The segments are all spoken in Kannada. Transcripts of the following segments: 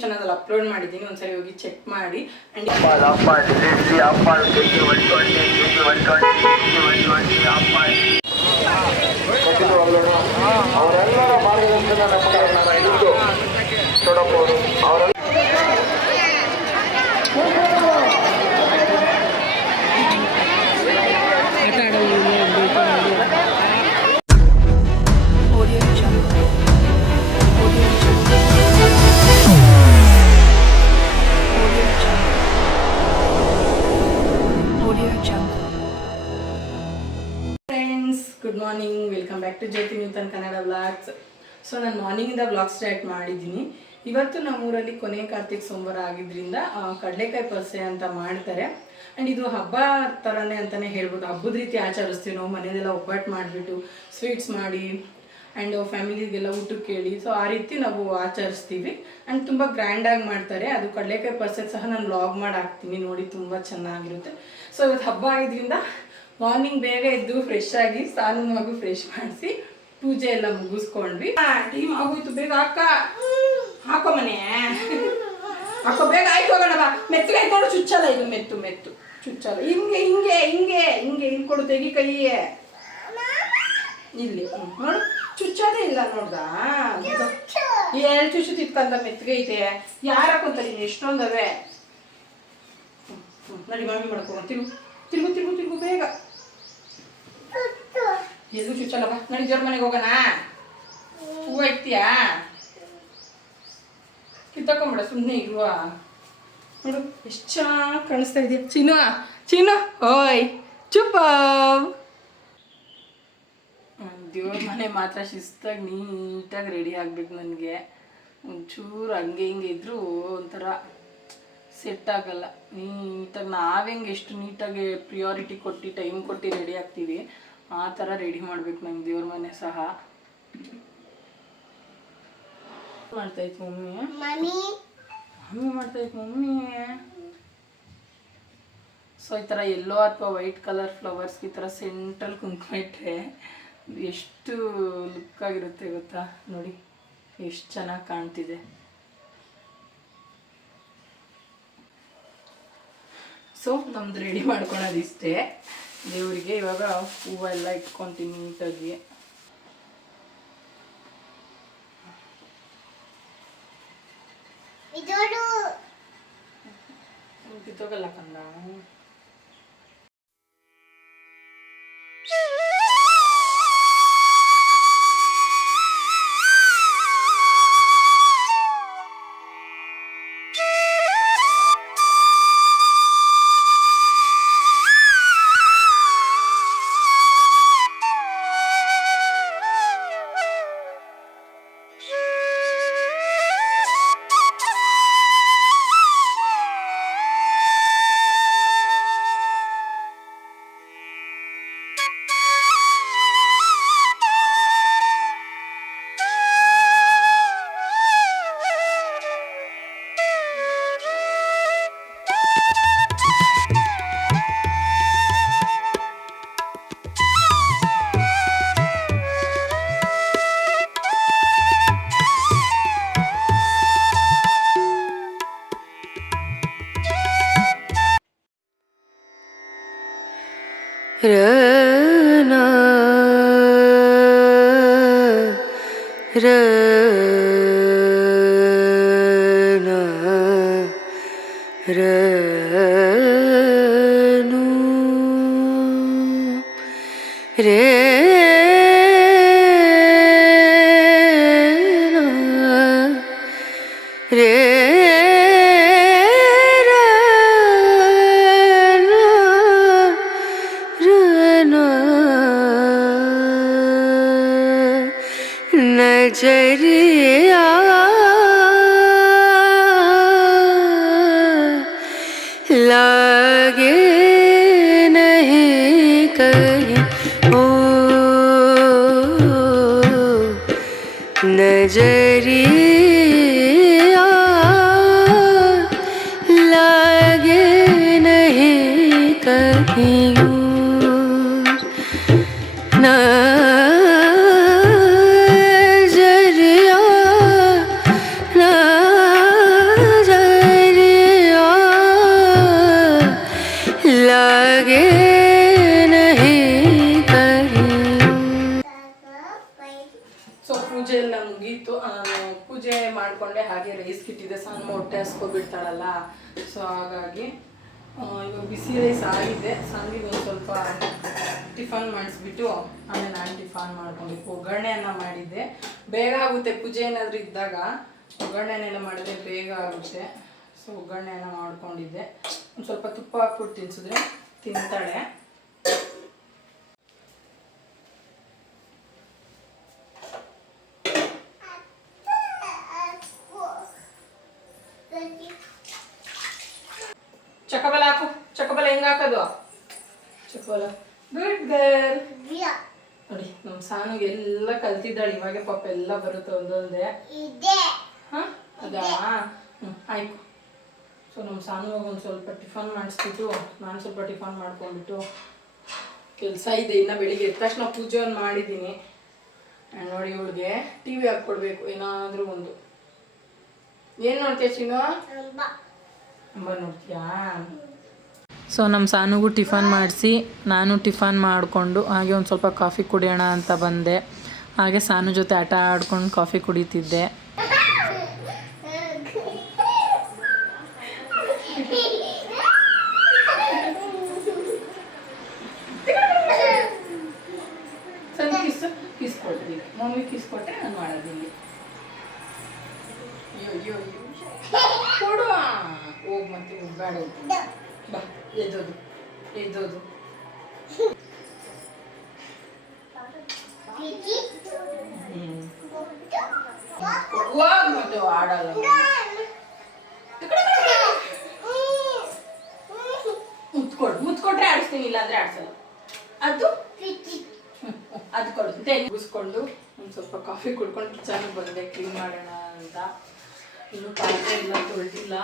ಚಾನಲ್ ಅಪ್ಲೋಡ್ ಮಾಡಿದ್ದೀನಿ, ಒಂದ್ಸರಿ ಹೋಗಿ ಚೆಕ್ ಮಾಡಿ. ಅಂಡ್ ಅವರೆಲ್ಲರ ಮಾರ್ಗದರ್ಶನ ನಮಗೆ ಚೊಡಪವರು ಅವರೆಲ್ಲ good morning, welcome back to Jyothi Nutan Kannada vlogs. So ನಾನು ಮಾರ್ನಿಂಗಿಂದ ವ್ಲಾಗ್ ಸ್ಟಾರ್ಟ್ ಮಾಡಿದ್ದೀನಿ. ಇವತ್ತು ನಮ್ಮೂರಲ್ಲಿ ಕೊನೆ ಕಾರ್ತಿಕ್ ಸೋಮವಾರ ಆಗಿದ್ದರಿಂದ ಕಡಲೆಕಾಯಿ ಪರ್ಸೆ ಅಂತ ಮಾಡ್ತಾರೆ. ಆ್ಯಂಡ್ ಇದು ಹಬ್ಬ ಥರನೇ ಅಂತಲೇ ಹೇಳ್ಬೋದು. ಹಬ್ಬದ ರೀತಿ ಆಚರಿಸ್ತೀವಿ ನಾವು. ಮನೆಯದೆಲ್ಲ ಒಬ್ಬಟ್ಟು ಮಾಡಿಬಿಟ್ಟು ಸ್ವೀಟ್ಸ್ ಮಾಡಿ ಆ್ಯಂಡ್ ಫ್ಯಾಮಿಲಿಗೆಲ್ಲ ಊಟಕ್ಕೆ ಕೇಳಿ, ಸೊ ಆ ರೀತಿ ನಾವು ಆಚರಿಸ್ತೀವಿ. ಆ್ಯಂಡ್ ತುಂಬ ಗ್ರ್ಯಾಂಡಾಗಿ ಮಾಡ್ತಾರೆ. ಅದು ಕಡಲೆಕಾಯಿ ಪರ್ಸೆ ಸಹ ನಾನು ವ್ಲಾಗ್ ಮಾಡಿ ಹಾಕ್ತೀನಿ, ನೋಡಿ ತುಂಬ ಚೆನ್ನಾಗಿರುತ್ತೆ. ಸೊ ಇವತ್ತು ಹಬ್ಬ ಆಗಿದ್ದರಿಂದ ಮಾರ್ನಿಂಗ್ ಬೇಗ ಎದ್ದು ಫ್ರೆಶ್ ಆಗಿ ಸ್ನಾನ ಮಗು ಫ್ರೆಶ್ ಮಾಡಿಸಿ ಪೂಜೆ ಎಲ್ಲ ಮುಗಿಸ್ಕೊಂಡ್ವಿ. ಟೀಮ್ ಆಗೋಯ್ತು, ಬೇಗ ಹಾಕೋ ಮನೆ ಹಾಕೋ, ಬೇಗ ಆಯ್ತು ಹೋಗೋಣ ಬಾ. ಮೆತ್ತಗೆ ಆಯ್ತು, ಚುಚ್ಚಲ್ಲ ಇದು, ಮೆತ್ತು ಮೆತ್ತು ಚುಚ್ಚಲ್ಲ. ಹಿಂಗೆ ಹಿಂಗೆ ಹಿಂಗೆ ಹಿಂಗೆ ಹಿಂಗೆ ಕೊಡು, ತೆಗಿ ಕೈಯೇ ಇಲ್ಲಿ ನೋಡು, ಚುಚ್ಚೋದೇ ಇಲ್ಲ ನೋಡ್ದ. ಎರಡು ಚುಚ್ಚು ತಿತ್ಕಂದ ಮೆತ್ತಗೆ ಐತೆ. ಯಾರು ಹಾಕೊಂತಾರೆ ಇನ್ನು ಎಷ್ಟೊಂದವೆ. ನಡಿ ಮಾಮಿ ಮಾಡ್ಕೊ, ತಿರುಗು ತಿರುಗು ತಿರುಗು ತಿರುಗು ಬೇಗ. ಎಲ್ಲೂ ಚುಚ್ಚಲ್ಲ ಬಾ. ನಡಿ ಜೋರ್ ಮನೆಗೆ ಹೋಗೋಣ. ಹೂವು ಇಡ್ತೀಯಾ? ಕಿತ್ತಕೊಂಬಿಡ, ಸುಮ್ಮನೆ ಇರುವ. ನೋಡು ಎಷ್ಟು ಚೆನ್ನಾಗಿ ಕಾಣಿಸ್ತಾ ಇದೆಯಾ. ಚಿನ್ನು ಚಿನ್ನು ಓಯ್ ಚುಪ್ಪ. ದೇವ್ರ ಮನೆ ಮಾತ್ರ ಶಿಸ್ತಾಗಿ ನೀಟಾಗಿ ರೆಡಿ ಆಗ್ಬೇಕು. ನನಗೆ ಒಂಚೂರು ಹಂಗೆ ಹಿಂಗೆ ಇದ್ರೂ ಒಂಥರ ಸೆಟ್ ಆಗಲ್ಲ. ನೀಟಾಗಿ ನಾವೆಂಗೆ ಎಷ್ಟು ನೀಟಾಗಿ ಪ್ರಿಯಾರಿಟಿ ಕೊಟ್ಟು ಟೈಮ್ ಕೊಟ್ಟು ರೆಡಿ ಆಗ್ತೀವಿ, ಆ ಥರ ರೆಡಿ ಮಾಡ್ಬೇಕು ನಂಗೆ ದೇವ್ರ ಮನೆ ಸಹ. ಮಾಡ್ತಾಯಿತ್ತು ಮಮ್ಮಿ, ಮಮ್ಮಿ ಮಾಡ್ತಾಯಿತ್ತು ಮಮ್ಮಿ. ಸೊ ಈ ಥರ ಎಲ್ಲೋ ಅಥವಾ ವೈಟ್ ಕಲರ್ ಫ್ಲವರ್ಸ್ಗೆ ಈ ಥರ ಸೆಂಟ್ರಲ್ ಕುಂಕುಮ ಇಟ್ಟರೆ ಎಷ್ಟು ಲುಕ್ಕಾಗಿರುತ್ತೆ ಗೊತ್ತಾ. ನೋಡಿ ಎಷ್ಟು ಚೆನ್ನಾಗಿ ಕಾಣ್ತಿದೆ. ಸೊ ನಮ್ದು ರೆಡಿ ಮಾಡ್ಕೊಳೋದು ಇಷ್ಟೇ. ದೇವರಿಗೆ ಇವಾಗ ಹೂವೆಲ್ಲ ಇಟ್ಕೊತೀನಿ ನೀಟಾಗಿ. ಕಿತ್ತೋಗಲ್ಲ ಕಂದ. Rana Rana Ranu Rena Rena नजरिया लागे नहीं कहीं ओ नजरिया ಮಾಡ್ಕೊಂಡೆ, ಹಾಗೆ ರೈಸ್ ಇಟ್ಟಿದ್ದೆ. ಸಣ್ಣ ಹೊಟ್ಟೆ ಹಸ್ಕೊಬಿಡ್ತಾಳಲ್ಲ, ಸೊ ಹಾಗಾಗಿ ಇವಾಗ ಬಿಸಿ ರೈಸ್ ಆಗಿದೆ. ಸಂದಿಗೆ ಒಂದು ಸ್ವಲ್ಪ ಟಿಫನ್ ಮಾಡಿಸ್ಬಿಟ್ಟು ಆಮೇಲೆ ನಾನು ಟಿಫನ್ ಮಾಡ್ಕೊಬೇಕು. ಒಗ್ಗರಣೆಯನ್ನು ಮಾಡಿದ್ದೆ, ಬೇಗ ಆಗುತ್ತೆ. ಪೂಜೆ ಏನಾದರೂ ಇದ್ದಾಗ ಒಗ್ಗರಣೆನೆಲ್ಲ ಮಾಡಿದ್ರೆ ಬೇಗ ಆಗುತ್ತೆ. ಸೊ ಒಗ್ಗರಣೆಯನ್ನು ಮಾಡ್ಕೊಂಡಿದ್ದೆ. ಒಂದು ಸ್ವಲ್ಪ ತುಪ್ಪ ಹಾಕ್ಬಿಟ್ಟು ತಿನ್ಸಿದ್ರೆ ತಿಂತಾಳೆ. ಚಕಬಲ ಹಾಕು. ಚಕಬಲ ಹೆಂಗೆ ಹಾಕೋದು? ಚಕಬಲ ಗುಡ್ ಗರ್ಲ್. ನೋಡಿ ನಮ್ಮ ಸಾನುಗೆ ಎಲ್ಲ ಕಲ್ತಿದ್ದಾಳೆ ಇವಾಗ. ಪಾಪ ಎಲ್ಲ ಬರುತ್ತೆ ಒಂದೊಂದೇ. ಹಾಂ ಅದಾ? ಆಯ್ತು. ಸೊ ನಮ್ಮ ಸಾನುವಾಗ ಒಂದು ಸ್ವಲ್ಪ ಟಿಫನ್ ಮಾಡಿಸ್ಬಿಟ್ಟು ನಾನು ಸ್ವಲ್ಪ ಟಿಫನ್ ಮಾಡ್ಕೊಂಡ್ಬಿಟ್ಟು ಕೆಲಸ ಇದೆ. ಇನ್ನು ಬೆಳಿಗ್ಗೆ ಎದ್ದ ತಕ್ಷಣ ಪೂಜೆ ಒಂದು ಮಾಡಿದ್ದೀನಿ. ನೋಡಿ ಇವಳಿಗೆ ಟಿ ವಿ ಹಾಕ್ಕೊಡ್ಬೇಕು ಏನಾದರೂ ಒಂದು. ಏನು ನೋಡ್ತೀಯ ಚಿನ್ನು? ಅಂಬ ನೋಡ್ತೀಯಾ? ಸೊ ನಮ್ಮ ಸಾನುಗೂ ಟಿಫನ್ ಮಾಡಿಸಿ ನಾನು ಟಿಫನ್ ಮಾಡಿಕೊಂಡು ಹಾಗೆ ಒಂದು ಸ್ವಲ್ಪ ಕಾಫಿ ಕುಡಿಯೋಣ ಅಂತ ಬಂದೆ. ಹಾಗೆ ಸಾನು ಜೊತೆ ಆಟ ಆಡ್ಕೊಂಡು ಕಾಫಿ ಕುಡಿತಿದ್ದೆ. ಕಿಸ್ ಕೊಡ್ರಿ, ಮಮ್ಮಿ ಕಿಸ್ ಕೊಟ್ಟರೆ ನಾನು ಮಾಡೋದಿಲ್ಲ. ಅಯ್ಯೋ ಕೊಡು. ಹೋಗಿ ಮತ್ತೆ ಬೇಡ, ಬಾ ಎದ್ದೋದು ಎದ್ದೋದು. ಹೋಗ್ ಮತ್ತೆ ಆಡಲ್ಲ. ಮುತ್ಕೊಟ್ರೆ ಆಡಿಸ್ತೀನಿ, ಇಲ್ಲಾಂದ್ರೆ ಆಡ್ಸಲ್ಲ. ಅದು ಅದು ಕೊಡುತ್ತೆ. ಮುಗಿಸ್ಕೊಂಡು ಒಂದು ಸ್ವಲ್ಪ ಕಾಫಿ ಕುಡ್ಕೊಂಡು ಕಿಚನ್ಗೆ ಬಂದೆ ಕ್ಲೀನ್ ಮಾಡೋಣ ಅಂತ. ಇನ್ನು ಪಾತ್ರೆ ಎಲ್ಲ ತೊಳೆದಿಲ್ಲ.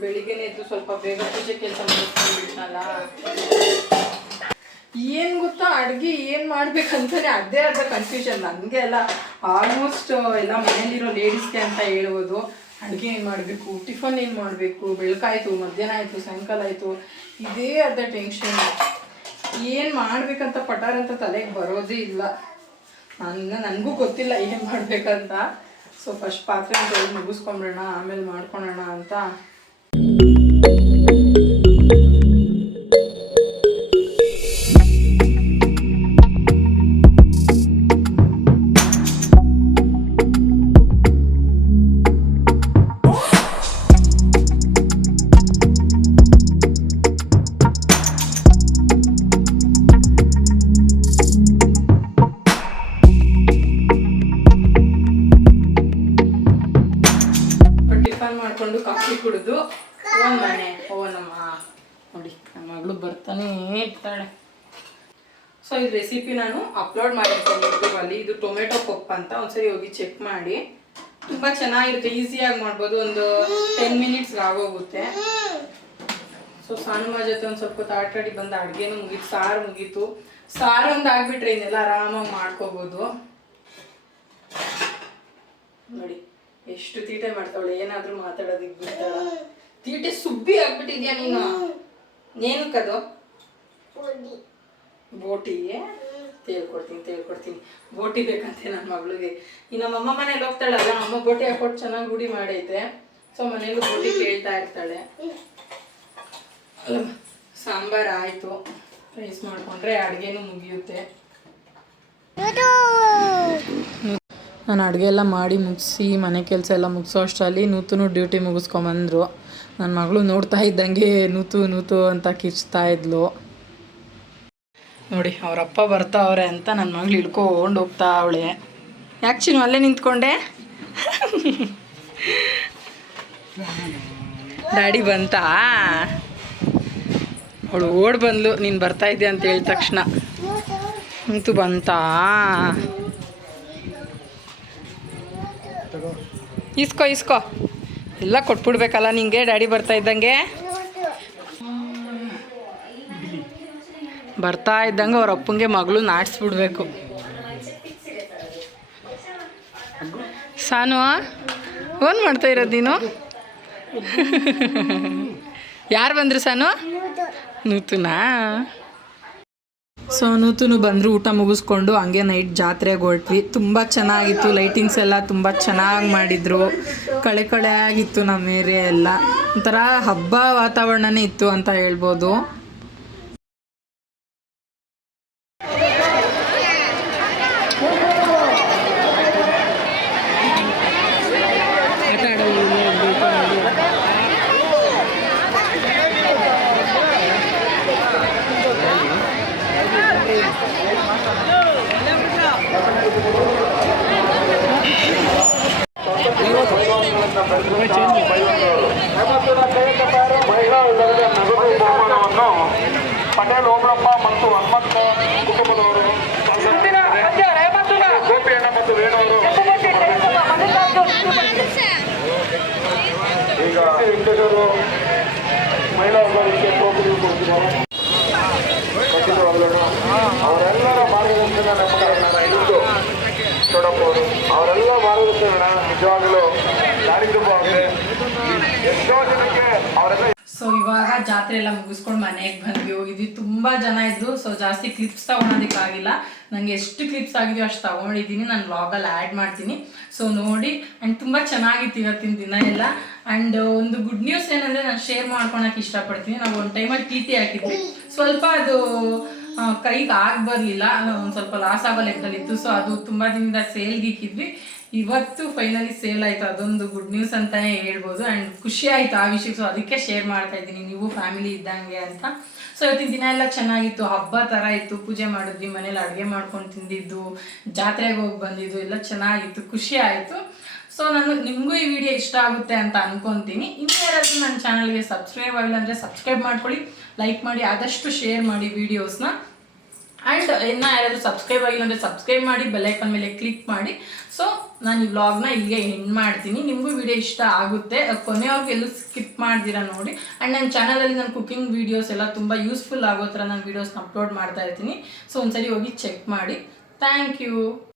ಬೆಳಿಗ್ಗೆನೇ ಎದ್ದು ಸ್ವಲ್ಪ ಬೇಗ ಪೂಜೆ ಕೆಲಸ ಮುಗಿಸ್ಕೊಂಡ್ಬಿಟ್ನಲ್ಲ. ಏನು ಗೊತ್ತಾ, ಅಡುಗೆ ಏನು ಮಾಡ್ಬೇಕಂತಾನೆ ಅದೇ ಅರ್ಧ ಕನ್ಫ್ಯೂಷನ್ ನನಗೆ. ಎಲ್ಲ ಆಲ್ಮೋಸ್ಟ್ ಎಲ್ಲ ಮನೇಲಿರೋ ಲೇಡೀಸ್ಗೆ ಅಂತ ಹೇಳ್ಬೋದು. ಅಡುಗೆ ಏನು ಮಾಡಬೇಕು, ಟಿಫನ್ ಏನು ಮಾಡಬೇಕು, ಬೆಳಕಾಯಿತು, ಮಧ್ಯಾಹ್ನ ಆಯಿತು, ಸಾಯಂಕಾಲ ಆಯಿತು, ಇದೇ ಅರ್ಧ ಟೆನ್ಷನ್. ಏನು ಮಾಡ್ಬೇಕಂತ ಪಟಾರ್ ಅಂತ ತಲೆಗೆ ಬರೋದೇ ಇಲ್ಲ. ನನಗೂ ಗೊತ್ತಿಲ್ಲ ಏನು ಮಾಡಬೇಕಂತ. ಸೊ ಫಸ್ಟ್ ಪಾತ್ರೆ ತೊಳೆದು ಮುಗಿಸ್ಕೊಂಬಿಡೋಣ, ಆಮೇಲೆ ಮಾಡ್ಕೊಳೋಣ ಅಂತ. ಮಾಡ್ಕೊಂಡು ಕಾಫಿ ಕುಡಿದು ಓನ್ ಮನೆ ಓನಮ್ಮ. ನೋಡಿ ನನ್ನ ಮಗಳು ಬರ್ತಾನೆ ಇರ್ತಾಳೆ. ಸೊ ಇದು ರೆಸಿಪಿ ನಾನು ಅಪ್ಲೋಡ್ ಮಾಡಿರ್ತೇನೆ ಯೂಟ್ಯೂಬಲ್ಲಿ. ಇದು ಟೊಮೆಟೊ ಪಪ್ಪು ಅಂತ. ಒಂದ್ಸರಿ ಹೋಗಿ ಚೆಕ್ ಮಾಡಿ. ತುಂಬ ಚೆನ್ನಾಗಿರುತ್ತೆ, ಈಸಿಯಾಗಿ ಮಾಡ್ಬೋದು. ಒಂದು 10 ಮಿನಿಟ್ಸ್ಗೆ ಆಗೋಗುತ್ತೆ. ಸೊ ಸಾನುಮ ಜೊತೆ ಒಂದು ಸ್ವಲ್ಪ ತಾಟಾಡಿ ಬಂದ. ಅಡುಗೆನೂ ಮುಗೀತು, ಸಾರು ಮುಗೀತು. ಸಾರು ಒಂದು ಆಗಿಬಿಟ್ರೆ ಇನ್ನೆಲ್ಲ ಆರಾಮಾಗಿ ಮಾಡ್ಕೋಬೋದು. ನೋಡಿ ಎಷ್ಟು ತೀಟೆ ಮಾಡ್ತಾವಳೆ, ಏನಾದರೂ ಮಾತಾಡೋದಕ್ಕೆ ಬಿಡ್ತಾಳ. ತೀಟೆ ಸುಬ್ಬಿ ಆಗ್ಬಿಟ್ಟಿದ್ಯಾ ನೀನು. ಏನಕ್ಕದು? ಬೋಟಿ ತೇಳ್ಕೊಡ್ತೀನಿ. ಬೋಟಿ ಬೇಕಂತೆ ನನ್ನ ಮಗಳಿಗೆ. ಈ ನಮ್ಮ ಅಮ್ಮ ಮನೇಲಿ ಹೋಗ್ತಾಳಲ್ಲ, ಅಮ್ಮ ಬೋಟಿ ಹಾಕೊಟ್ಟು ಚೆನ್ನಾಗಿ ರೂಢಿ ಮಾಡೈತೆ. ಸೊ ಮನೇಲೂ ಬೋಟಿ ಕೇಳ್ತಾ ಇರ್ತಾಳೆ. ಸಾಂಬಾರು ಆಯಿತು, ರೈಸ್ ಮಾಡಿಕೊಂಡ್ರೆ ಅಡುಗೆನೂ ಮುಗಿಯುತ್ತೆ. ನಾನು ಅಡುಗೆ ಎಲ್ಲ ಮಾಡಿ ಮುಗಿಸಿ ಮನೆ ಕೆಲಸ ಎಲ್ಲ ಮುಗಿಸೋ ಅಷ್ಟರಲ್ಲಿ ನೂತನು ಡ್ಯೂಟಿ ಮುಗಿಸ್ಕೊಂಬಂದರು. ನನ್ನ ಮಗಳು ನೋಡ್ತಾ ಇದ್ದಂಗೆ ನೂತು ಅಂತ ಕಿರ್ಚ್ತಾ ಇದ್ಲು. ನೋಡಿ ಅವರಪ್ಪ ಬರ್ತಾವ್ರೆ ಅಂತ ನನ್ನ ಮಗಳು ಇಳ್ಕೊಂಡು ಹೋಗ್ತಾ ಅವಳೆ. ಯಾಕೆ ಚಿನ್ನು ಅಲ್ಲೇ ನಿಂತ್ಕೊಂಡೆ? ಡ್ಯಾಡಿ ಬಂತಾ? ಅವಳು ಓಡ್ ಬಂದ್ಲು ನೀನು ಬರ್ತಾ ಇದ್ದೆ ಅಂತ ಹೇಳಿದ ತಕ್ಷಣ. ನಿಂತು ಬಂತಾ? ಇಸ್ಕೋ ಎಲ್ಲ ಕೊಟ್ಬಿಡ್ಬೇಕಲ್ಲ ನಿಂಗೆ ಡ್ಯಾಡಿ ಬರ್ತಾ ಇದ್ದಂಗೆ. ಬರ್ತಾ ಇದ್ದಂಗೆ ಅವ್ರ ಅಪ್ಪಂಗೆ ಮಗಳು ನಾಡಿಸ್ಬಿಡ್ಬೇಕು. ಸಾನು ಏನು ಮಾಡ್ತಾ ಇರೋದು ನೀನು? ಯಾರು ಬಂದರು ಸಾನು? ನೂತುನಾ? ಸೊ ನೂತನು ಬಂದರು, ಊಟ ಮುಗಿಸ್ಕೊಂಡು ಹಂಗೆ ನೈಟ್ ಜಾತ್ರೆಗೆ ಹೊರಟ್ವಿ. ತುಂಬ ಚೆನ್ನಾಗಿತ್ತು, ಲೈಟಿಂಗ್ಸ್ ಎಲ್ಲ ತುಂಬ ಚೆನ್ನಾಗಿ ಮಾಡಿದರು. ಕಳೆ ಆಗಿತ್ತು ನಮ್ಮ ಏರಿಯಾ ಎಲ್ಲ. ಒಂಥರ ಹಬ್ಬ ವಾತಾವರಣನೇ ಇತ್ತು ಅಂತ ಹೇಳ್ಬೋದು. ಮಹಿಳಾ ವಿಭಾಗದ ನಗದು ಬಹುಮಾನವನ್ನು ಪಟೇಲ್ ಓಬಳಪ್ಪ ಮತ್ತು ಹನುಮಂತ ಕುಟುಂಬದವರು ಗೋಪಿಯಣ್ಣ ಮತ್ತು ವೇಣುವರು ಈಗ ವೆಂಕಟೇಶರು ಮಹಿಳಾ ವಿಭಾಗಕ್ಕೆ ಟ್ರೋಫಿ ಕೊಡ್ತಿದ್ದಾರೆ. ಅವರೆಲ್ಲರ ಮಾರ್ಗದರ್ಶನ ನಮಗೆ ಇದ್ದು ಚೌಡಪ್ಪವರು ಅವರೆಲ್ಲ ಮಾರ್ಗದರ್ಶನ ನಿಜವಾಗಲೂ ದಾರಿದೀಪವಾಗಿದೆ. ಎಷ್ಟೋ ಜನಕ್ಕೆ ಅವರೆಲ್ಲ. ಸೊ ಇವಾಗ ಜಾತ್ರೆ ಎಲ್ಲ ಮುಗಿಸ್ಕೊಂಡು ಮನೆಗೆ ಬಂದ್ವಿ. ಹೋಗಿದ್ವಿ, ತುಂಬ ಜನ ಇದ್ದು. ಸೊ ಜಾಸ್ತಿ ಕ್ಲಿಪ್ಸ್ ತೊಗೊಳೋದಕ್ಕಾಗಿಲ್ಲ. ನನಗೆ ಎಷ್ಟು ಕ್ಲಿಪ್ಸ್ ಆಗಿದೆಯೋ ಅಷ್ಟು ತೊಗೊಂಡಿದ್ದೀನಿ. ನಾನು ವ್ಲಾಗಲ್ಲಿ ಆ್ಯಡ್ ಮಾಡ್ತೀನಿ, ಸೊ ನೋಡಿ. ಆ್ಯಂಡ್ ತುಂಬ ಚೆನ್ನಾಗಿತ್ತು ಇವತ್ತಿನ ದಿನ ಎಲ್ಲ. ಆ್ಯಂಡ್ ಒಂದು ಗುಡ್ ನ್ಯೂಸ್ ಏನಂದರೆ ನಾನು ಶೇರ್ ಮಾಡ್ಕೊಳಕ್ಕೆ ಇಷ್ಟಪಡ್ತೀನಿ. ನಾವು ಒಂದು ಟೈಮಲ್ಲಿ ಟಿ ಹಾಕಿದ್ವಿ, ಸ್ವಲ್ಪ ಅದು ಕೈಗೆ ಆಗಿ ಬರಲಿಲ್ಲ, ಒಂದು ಸ್ವಲ್ಪ ಲಾಸ್ ಆಗೋ ಲೆಕ್ಕದಲ್ಲಿತ್ತು. ಸೊ ಅದು ತುಂಬ ದಿನದಿಂದ ಸೇಲ್ಗೆ ಇಕ್ಕಿದ್ವಿ. ಇವತ್ತು ಫೈನಲಿ ಸೇಲ್ ಆಯಿತು. ಅದೊಂದು ಗುಡ್ ನ್ಯೂಸ್ ಅಂತಲೇ ಹೇಳ್ಬೋದು. ಆ್ಯಂಡ್ ಖುಷಿ ಆಯಿತು ಆ ವಿಷಯಕ್ಕೆ. ಸೊ ಅದಕ್ಕೆ ಶೇರ್ ಮಾಡ್ತಾ ಇದ್ದೀನಿ, ನೀವು ಫ್ಯಾಮಿಲಿ ಇದ್ದಂಗೆ ಅಂತ. ಸೊ ಇವತ್ತಿನ ದಿನ ಎಲ್ಲ ಚೆನ್ನಾಗಿತ್ತು, ಹಬ್ಬ ಥರ ಇತ್ತು. ಪೂಜೆ ಮಾಡಿದ್ವಿ, ಮನೇಲಿ ಅಡುಗೆ ಮಾಡ್ಕೊಂಡು ತಿಂದಿದ್ದು, ಜಾತ್ರೆಗೆ ಹೋಗಿ ಬಂದಿದ್ದು ಎಲ್ಲ ಚೆನ್ನಾಗಿತ್ತು, ಖುಷಿ ಆಯಿತು. ಸೊ ನಿಮಗೂ ಈ ವಿಡಿಯೋ ಇಷ್ಟ ಆಗುತ್ತೆ ಅಂತ ಅನ್ಕೊತೀನಿ. ಇನ್ನು ಯಾರಾದರೂ ನನ್ನ ಚಾನಲ್ಗೆ ಸಬ್ಸ್ಕ್ರೈಬ್ ಆಗಿಲ್ಲ ಅಂದರೆ ಸಬ್ಸ್ಕ್ರೈಬ್ ಮಾಡ್ಕೊಳ್ಳಿ, ಲೈಕ್ ಮಾಡಿ, ಆದಷ್ಟು ಶೇರ್ ಮಾಡಿ ವೀಡಿಯೋಸ್ನ. ಆ್ಯಂಡ್ ಇನ್ನೂ ಯಾರಾದರೂ ಸಬ್ಸ್ಕ್ರೈಬ್ ಆಗಿಲ್ಲ ಅಂದರೆ ಸಬ್ಸ್ಕ್ರೈಬ್ ಮಾಡಿ, ಬೆಲ್ಲೈಕನ್ ಮೇಲೆ ಕ್ಲಿಕ್ ಮಾಡಿ. ಸೊ ನಾನು ಈ ವ್ಲಾಗ್ನ ಇಲ್ಲಿಗೆ ಎಂಡ್ ಮಾಡ್ತೀನಿ. ನಿಮಗೂ ವಿಡಿಯೋ ಇಷ್ಟ ಆಗುತ್ತೆ, ಕೊನೆಯವ್ರಿಗೆ ಎಲ್ಲೂ ಸ್ಕಿಪ್ ಮಾಡ್ದಿರಾ ನೋಡಿ. ಆ್ಯಂಡ್ ನನ್ನ ಚಾನಲಲ್ಲಿ ನಾನು ಕುಕಿಂಗ್ ವೀಡಿಯೋಸ್ ಎಲ್ಲ ತುಂಬ ಯೂಸ್ಫುಲ್ ಆಗೋ ಥರ ನಾನು ವೀಡಿಯೋಸ್ನ ಅಪ್ಲೋಡ್ ಮಾಡ್ತಾ ಇರ್ತೀನಿ. ಸೊ ಒಂದ್ಸರಿ ಹೋಗಿ ಚೆಕ್ ಮಾಡಿ. Thank you.